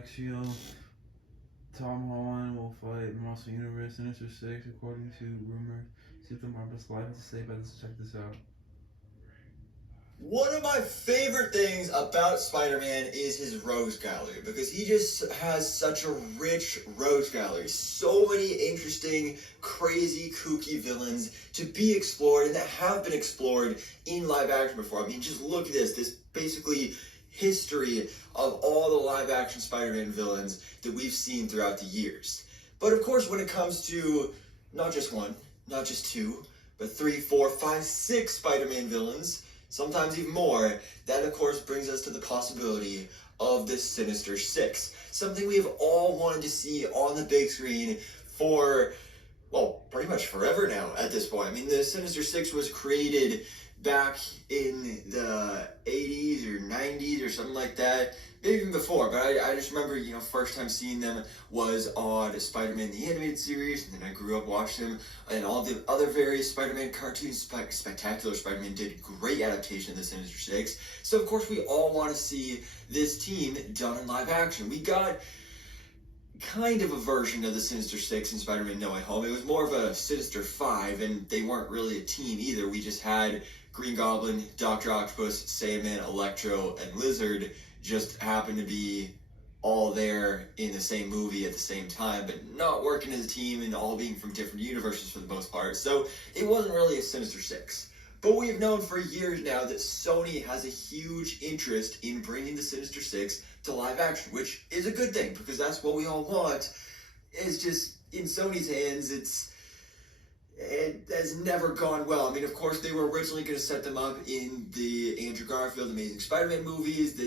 next, Tom Holland will fight Monster Universe Sinister 6, according to rumors. See what the Marvel's Life has to say about this. Check this out. One of my favorite things about Spider-Man is his rogues gallery, because he just has such a rich rogues gallery. So many interesting, crazy, kooky villains to be explored and that have been explored in live action before. I mean, just look at this basically history of all the live action Spider-Man villains that we've seen throughout the years. But of course, when it comes to not just one, not just two, but 3, 4, 5, 6 Spider-Man villains, sometimes even more, that of course brings us to the possibility of the Sinister Six. Something we have all wanted to see on the big screen for, well, pretty much forever now at this point. I mean, the Sinister Six was created back in the 80s or 90s or something like that, maybe even before, but I just remember, first time seeing them was on Spider-Man the Animated Series, and then I grew up watching them, and all the other various Spider-Man cartoons. Spectacular Spider-Man did great adaptation of the Sinister Six, so of course we all want to see this team done in live action. We got kind of a version of the Sinister Six in Spider-Man No Way Home. It was more of a Sinister Five, and they weren't really a team either. We just had Green Goblin, Dr. Octopus, Sandman, Electro, and Lizard just happened to be all there in the same movie at the same time, but not working as a team and all being from different universes for the most part. So it wasn't really a Sinister Six. But we have known for years now that Sony has a huge interest in bringing the Sinister Six to live action, which is a good thing because that's what we all want. It's just in Sony's hands, it has never gone well. I mean, of course, they were originally going to set them up in the Andrew Garfield Amazing Spider-Man movies.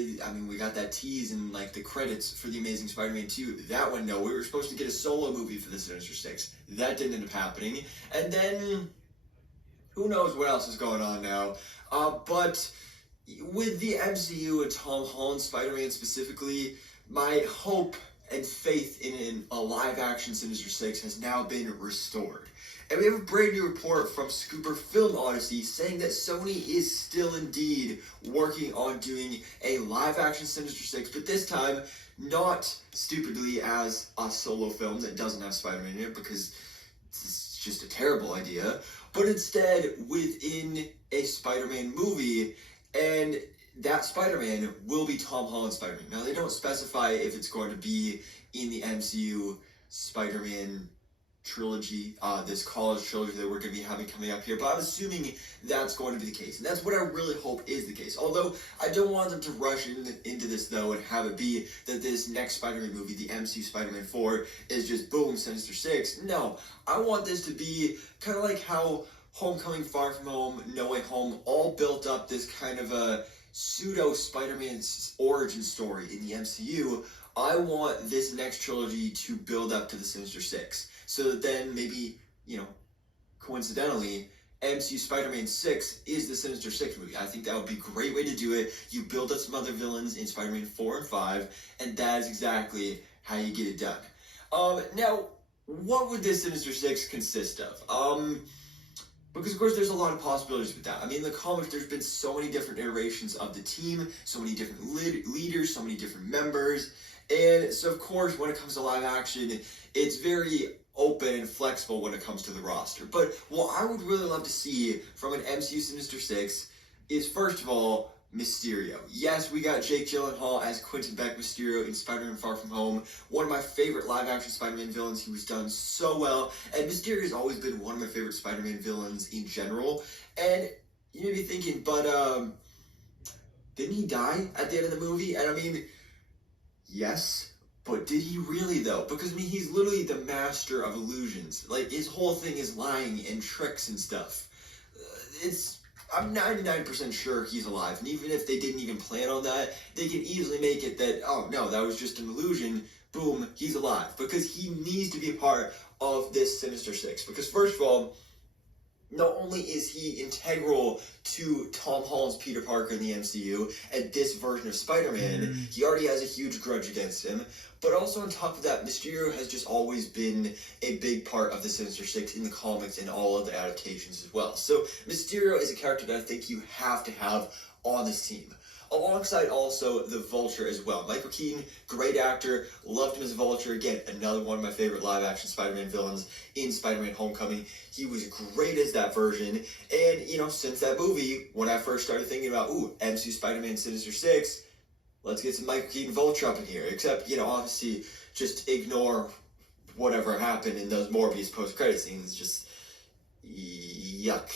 We got that tease in the credits for the Amazing Spider-Man 2. That went nowhere. We were supposed to get a solo movie for the Sinister Six. That didn't end up happening. And then who knows what else is going on now. But with the MCU and Tom Holland Spider-Man specifically, my hope and faith in a live-action Sinister Six has now been restored. And we have a brand new report from Scooper Film Odyssey saying that Sony is still indeed working on doing a live-action Sinister Six, but this time not stupidly as a solo film that doesn't have Spider-Man in it, because it's just a terrible idea, but instead within a Spider-Man movie, and that Spider-Man will be Tom Holland Spider-Man. Now, they don't specify if it's going to be in the MCU Spider-Man trilogy, this college trilogy that we're going to be having coming up here, but I'm assuming that's going to be the case, and that's what I really hope is the case. Although, I don't want them to rush into this, though, and have it be that this next Spider-Man movie, the MCU Spider-Man 4, is just boom, Sinister Six. No, I want this to be kind of like how Homecoming, Far From Home, No Way Home all built up this kind of a pseudo Spider-Man origin story in the MCU. I want this next trilogy to build up to the Sinister Six, so that then maybe, coincidentally, MCU Spider-Man 6 is the Sinister Six movie. I think that would be a great way to do it. You build up some other villains in Spider-Man 4 and 5, and that is exactly how you get it done. Now, what would this Sinister Six consist of? Because, of course, there's a lot of possibilities with that. I mean, in the comics, there's been so many different iterations of the team, so many different leaders, so many different members. And so, of course, when it comes to live action, it's very open and flexible when it comes to the roster. But what I would really love to see from an MCU Sinister Six is, first of all, Mysterio. Yes, we got Jake Gyllenhaal as Quentin Beck Mysterio in Spider-Man Far From Home. One of my favorite live-action Spider-Man villains. He was done so well. And Mysterio has always been one of my favorite Spider-Man villains in general. And you may be thinking, but, didn't he die at the end of the movie? And I mean, yes, but did he really, though? Because, I mean, he's literally the master of illusions. His whole thing is lying and tricks and stuff. I'm 99% sure he's alive, and even if they didn't even plan on that, they can easily make it that, oh no, that was just an illusion, boom, he's alive. Because he needs to be a part of this Sinister Six. Because first of all, not only is he integral to Tom Holland's Peter Parker in the MCU and this version of Spider-Man, he already has a huge grudge against him, but also on top of that, Mysterio has just always been a big part of the Sinister Six in the comics and all of the adaptations as well. So Mysterio is a character that I think you have to have on this team. alongside also the Vulture as well. Michael Keaton, great actor, loved him as Vulture. Again, another one of my favorite live-action Spider-Man villains in Spider-Man Homecoming. He was great as that version, and, you know, since that movie, when I first started thinking about, MCU Spider-Man Sinister 6, let's get some Michael Keaton Vulture up in here. Except, you know, obviously, just ignore whatever happened in those Morbius post-credit scenes. Just yuck.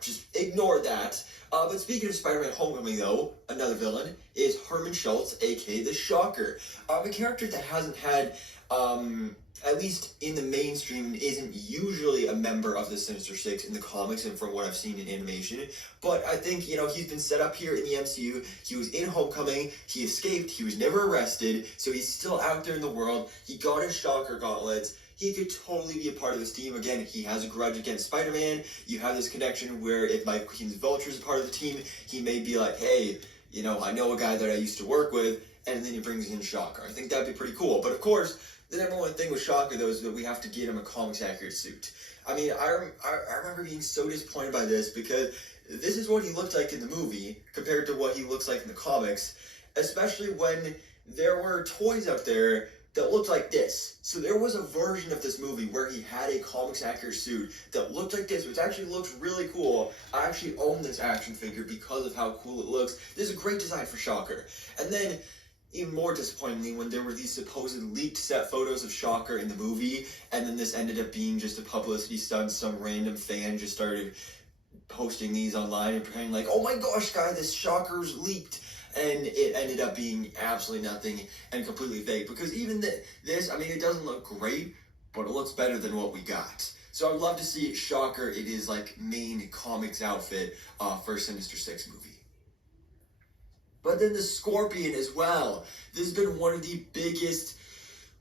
Just ignore that. But speaking of Spider-Man Homecoming, though, another villain is Herman Schultz, aka the Shocker. A character that hasn't had, at least in the mainstream, isn't usually a member of the Sinister Six in the comics and from what I've seen in animation. But I think, you know, he's been set up here in the MCU. He was in Homecoming. He escaped. He was never arrested. So he's still out there in the world. He got his Shocker gauntlets. He could totally be a part of this team. Again, he has a grudge against Spider-Man. You have this connection where if Michael Keaton's Vulture is a part of the team, he may be like, hey, you know, I know a guy that I used to work with, and then he brings in Shocker. I think that'd be pretty cool. But of course, the number one thing with Shocker, though, is that we have to get him a comics-accurate suit. I mean, I remember being so disappointed by this because this is what he looked like in the movie compared to what he looks like in the comics, especially when there were toys out there that looked like this. So there was a version of this movie where he had a comics accurate suit that looked like this, which actually looks really cool. I actually own this action figure because of how cool it looks. This is a great design for Shocker. And then, even more disappointingly, when there were these supposed leaked set photos of Shocker in the movie, and then this ended up being just a publicity stunt, some random fan just started posting these online and pretending like, oh my gosh, guy, this Shocker's leaked. And it ended up being absolutely nothing and completely fake. Because even this, I mean, it doesn't look great, but it looks better than what we got. So I'd love to see Shocker in his, like, main comics outfit for a Sinister Six movie. But then the Scorpion as well. This has been one of the biggest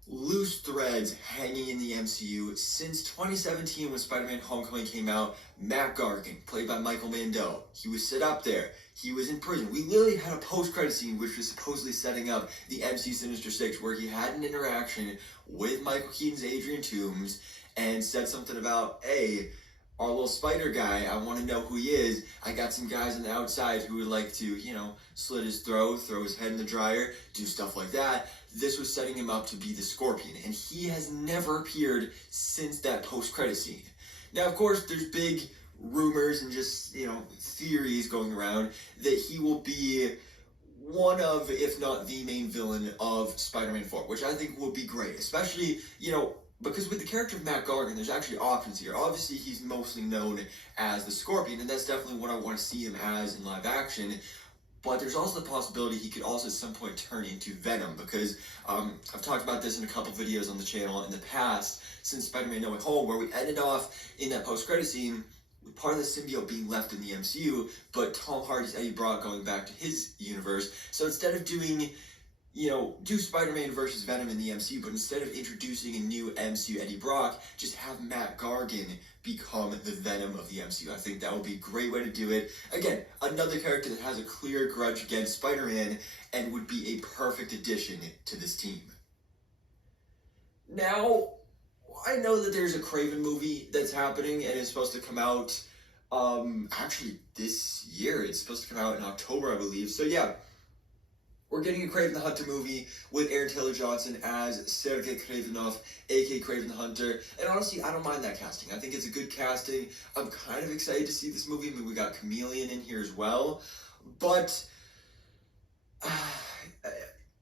loose threads hanging in the MCU since 2017 when Spider-Man Homecoming came out. Matt Gargan, played by Michael Mando, he was set up there. He was in prison. We literally had a post-credit scene which was supposedly setting up the MCU Sinister Six, where he had an interaction with Michael Keaton's Adrian Toomes and said something about, hey, our little spider guy, I want to know who he is. I got some guys on the outside who would like to, you know, slit his throat, throw his head in the dryer, do stuff like that. This was setting him up to be the Scorpion, and he has never appeared since that post-credit scene. Now, of course, there's big rumors and just, you know, theories going around that he will be one of, if not the main villain of Spider-Man 4, which I think will be great, especially, you know, because with the character of Matt Gargan, there's actually options here. Obviously, he's mostly known as the Scorpion, and that's definitely what I want to see him as in live action. But there's also the possibility he could also at some point turn into Venom, because I've talked about this in a couple videos on the channel in the past, since Spider-Man No Way Home, where we ended off in that post-credit scene with part of the symbiote being left in the MCU, but Tom Hardy's Eddie Brock going back to his universe. So instead of doing, you know, do Spider-Man versus Venom in the MCU, but instead of introducing a new MCU Eddie Brock, just have Matt Gargan become the Venom of the MCU. I think that would be a great way to do it. Again, another character that has a clear grudge against Spider-Man and would be a perfect addition to this team. Now, I know that there's a Kraven movie that's happening and it's supposed to come out actually this year. It's supposed to come out in October, I believe. So yeah, we're getting a Kraven the Hunter movie with Aaron Taylor-Johnson as Sergei Kravenov, aka Kraven the Hunter. And honestly, I don't mind that casting. I think it's a good casting. I'm kind of excited to see this movie. I mean, we got Chameleon in here as well. But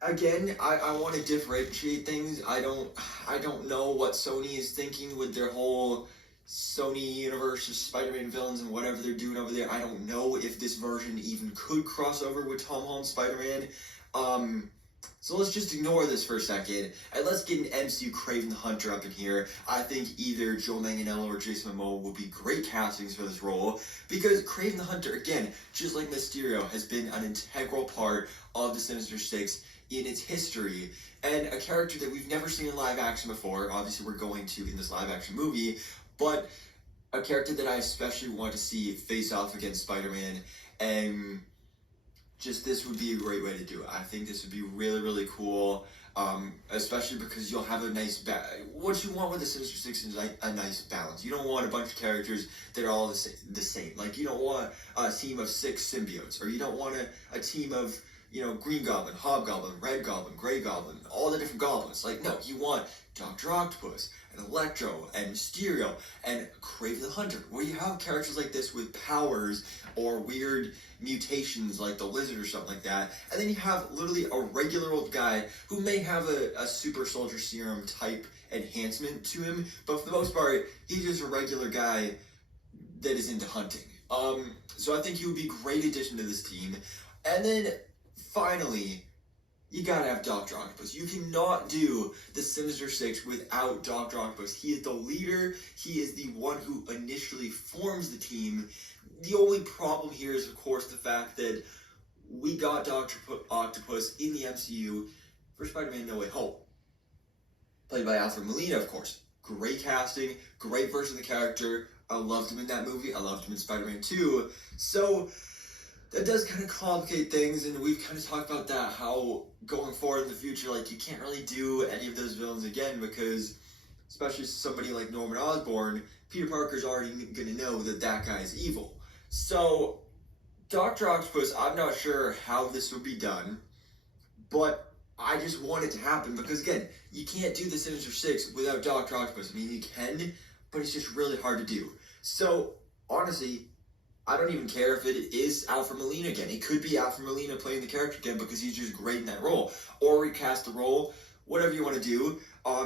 again, I want to differentiate things. I don't know what Sony is thinking with their whole Sony universe of Spider-Man villains and whatever they're doing over there. I don't know if this version even could cross over with Tom Holland's Spider-Man. So let's just ignore this for a second, and let's get an MCU Kraven the Hunter up in here. I think either Joe Manganiello or Jason Momoa would be great castings for this role, because Kraven the Hunter, again, just like Mysterio, has been an integral part of the Sinister Six in its history, and a character that we've never seen in live action before. Obviously, we're going to in this live action movie, but a character that I especially want to see face off against Spider-Man. And just this would be a great way to do it. I think this would be really, really cool. Especially because you'll have a nice what you want with the Sinister Six is like a nice balance. You don't want a bunch of characters that are all the same. Like, you don't want a team of 6 symbiotes, or you don't want a team of, you know, Green Goblin, Hobgoblin, Red Goblin, Grey Goblin, all the different goblins. Like, no, you want Dr. Octopus, and Electro, and Mysterio, and Kraven the Hunter, where you have characters like this with powers or weird mutations like the Lizard or something like that, and then you have literally a regular old guy who may have a super soldier serum type enhancement to him, but for the most part, he's just a regular guy that is into hunting. So I think he would be a great addition to this team. And then finally, you gotta have Dr. Octopus. You cannot do the Sinister Six without Dr. Octopus. He is the leader. He is the one who initially forms the team. The only problem here is, of course, the fact that we got Dr. Octopus in the MCU for Spider-Man No Way Home. Played by Alfred Molina, of course. Great casting, great version of the character. I loved him in that movie. I loved him in Spider-Man 2. So that does kind of complicate things, and we've kind of talked about that, how going forward in the future, like, you can't really do any of those villains again, because especially somebody like Norman Osborn, Peter Parker's already going to know that that guy is evil. So Dr. Octopus, I'm not sure how this would be done, but I just want it to happen, because again, you can't do the Sinister Six without Dr. Octopus. I mean, you can, but it's just really hard to do. So honestly, I don't even care if it is Alfred Molina again. It could be Alfred Molina playing the character again, because he's just great in that role. Or recast the role, whatever you want to do.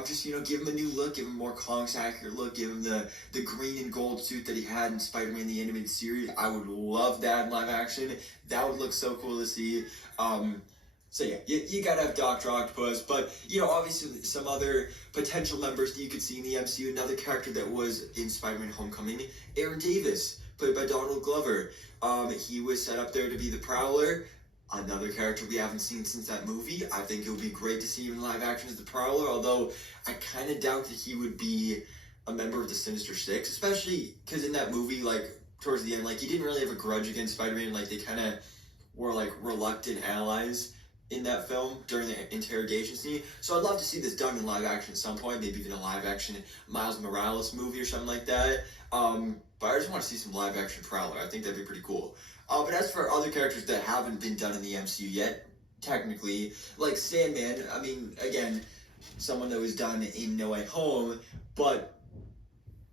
Just, you know, give him a new look, give him a more comics accurate look, give him the green and gold suit that he had in Spider-Man the Animated Series. I would love that in live action. That would look so cool to see. So yeah, you gotta have Dr. Octopus, but, you know, obviously some other potential members that you could see in the MCU. Another character that was in Spider-Man Homecoming, Aaron Davis, played by Donald Glover. He was set up there to be the Prowler, another character we haven't seen since that movie. I think it would be great to see him in live action as the Prowler, although I kind of doubt that he would be a member of the Sinister Six, especially because in that movie, like, towards the end, like, he didn't really have a grudge against Spider-Man. Like, they kind of were, like, reluctant allies in that film during the interrogation scene. So I'd love to see this done in live action at some point, maybe even a live action Miles Morales movie or something like that. But I just want to see some live action Prowler. I think that'd be pretty cool. But as for other characters that haven't been done in the MCU yet, technically, like Sandman, I mean, again, someone that was done in No Way Home, but,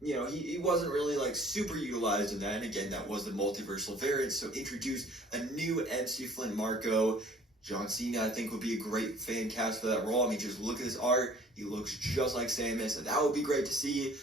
you know, he wasn't really, like, super utilized in that. And again, that was the multiversal variant, so introduce a new MC Flint Marco. John Cena, I think, would be a great fan cast for that role. I mean, just look at his art. He looks just like Sandman, so that would be great to see.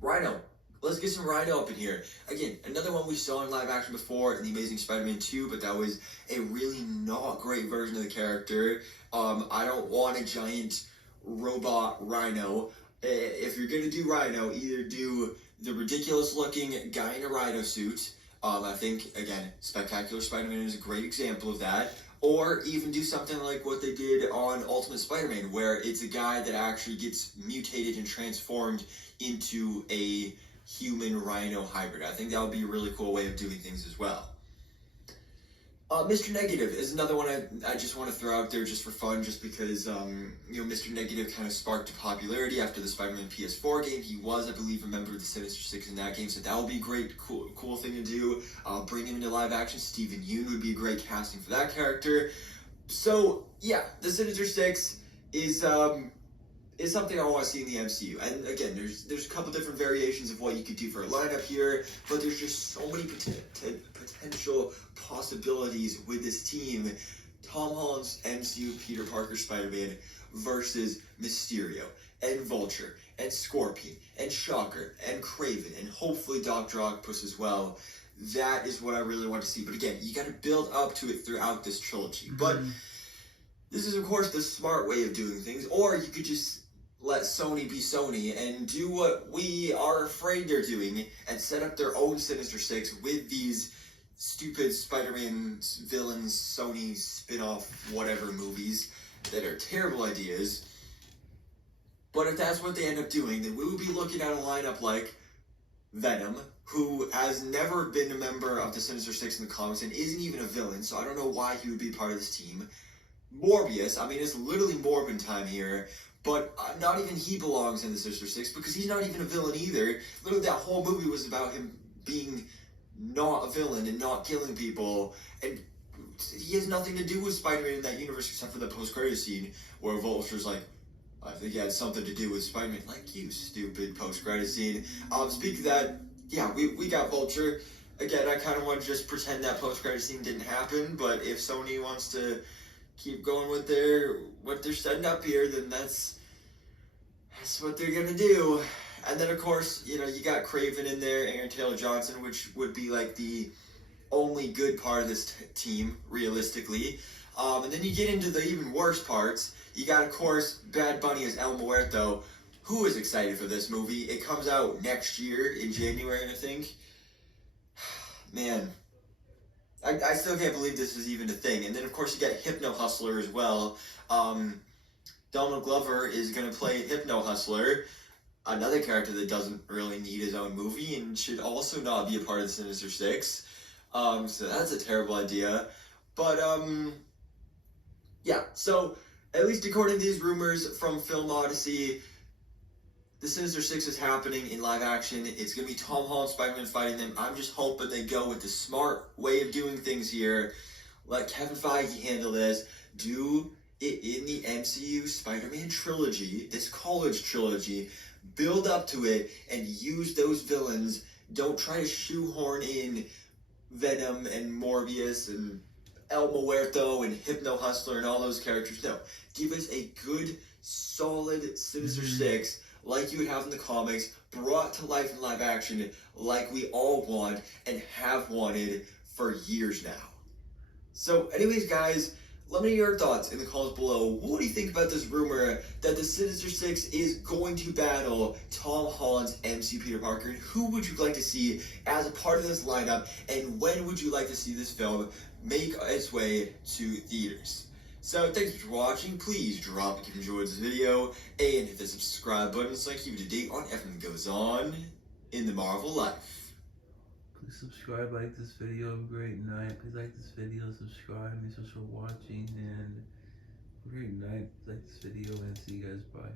Rhino. Let's get some Rhino up in here. Again, another one we saw in live action before in The Amazing Spider-Man 2, but that was a really not great version of the character. I don't want a giant robot Rhino. If you're going to do Rhino, either do the ridiculous-looking guy in a Rhino suit. I think, again, Spectacular Spider-Man is a great example of that. Or even do something like what they did on Ultimate Spider-Man, where it's a guy that actually gets mutated and transformed into a human Rhino hybrid. I think that would be a really cool way of doing things as well. Mr. Negative is another one I just want to throw out there just for fun, just because, you know, Mr. Negative kind of sparked a popularity after the Spider-Man PS4 game. He was, I believe, a member of the Sinister Six in that game, so that would be a great, cool thing to do. Bring him into live action. Steven Yeun would be a great casting for that character. So, yeah, the Sinister Six is something I want to see in the MCU. And again, there's a couple different variations of what you could do for a lineup here, but there's just so many potential possibilities with this team. Tom Holland's MCU Peter Parker Spider-Man versus Mysterio and Vulture and Scorpion and Shocker and Kraven and hopefully Dr. Octopus as well. That is what I really want to see. But again, you got to build up to it throughout this trilogy. But this is, of course, the smart way of doing things. Or you could just let Sony be Sony and do what we are afraid they're doing and set up their own Sinister Six with these stupid Spider-Man villains, Sony spin-off whatever movies that are terrible ideas. But if that's what they end up doing, then we would be looking at a lineup like Venom, who has never been a member of the Sinister Six in the comics and isn't even a villain, so I don't know why he would be part of this team. Morbius, I mean, it's literally Morbin time here, but not even he belongs in the Sinister Six because he's not even a villain either. Literally, that whole movie was about him being not a villain and not killing people, and he has nothing to do with Spider-Man in that universe except for the post-credit scene where Vulture's like, I think he had something to do with Spider-Man. Like, you stupid post-credit scene. Speaking of that, yeah, we got Vulture. Again, I kind of want to just pretend that post-credit scene didn't happen, but if Sony wants to keep going with what they're setting up here, then that's what they're gonna do. And then of course, you got Craven in there, Aaron Taylor Johnson, which would be like the only good part of this team, realistically. And then you get into the even worse parts. You got, of course, Bad Bunny as El Muerto. Who is excited for this movie? It comes out next year in January, I think. Man, I still can't believe this is even a thing. And then, of course, you got Hypno Hustler as well. Donald Glover is going to play Hypno Hustler, another character that doesn't really need his own movie and should also not be a part of the Sinister Six. So that's a terrible idea. But, yeah, so at least according to these rumors from Film Odyssey, the Sinister Six is happening in live action. It's going to be Tom Holland, Spider-Man fighting them. I'm just hoping they go with the smart way of doing things here. Let Kevin Feige handle this. Do it in the MCU Spider-Man trilogy, this college trilogy. Build up to it and use those villains. Don't try to shoehorn in Venom and Morbius and El Muerto and Hypno Hustler and all those characters. No, give us a good, solid Sinister Six like you would have in the comics, brought to life in live action like we all want and have wanted for years now. So anyways, guys, let me know your thoughts in the comments below. What do you think about this rumor that the Sinister Six is going to battle Tom Holland's MCU Peter Parker? And who would you like to see as a part of this lineup? And when would you like to see this film make its way to theaters? So thanks for watching. Please drop if you enjoyed this video and hit the subscribe button so I keep you to date on everything that goes on in the Marvel life. Please subscribe, like this video. Have a great night. Please like this video, subscribe. Thanks so much for watching, and have a great night. Like this video, and see you guys. Bye.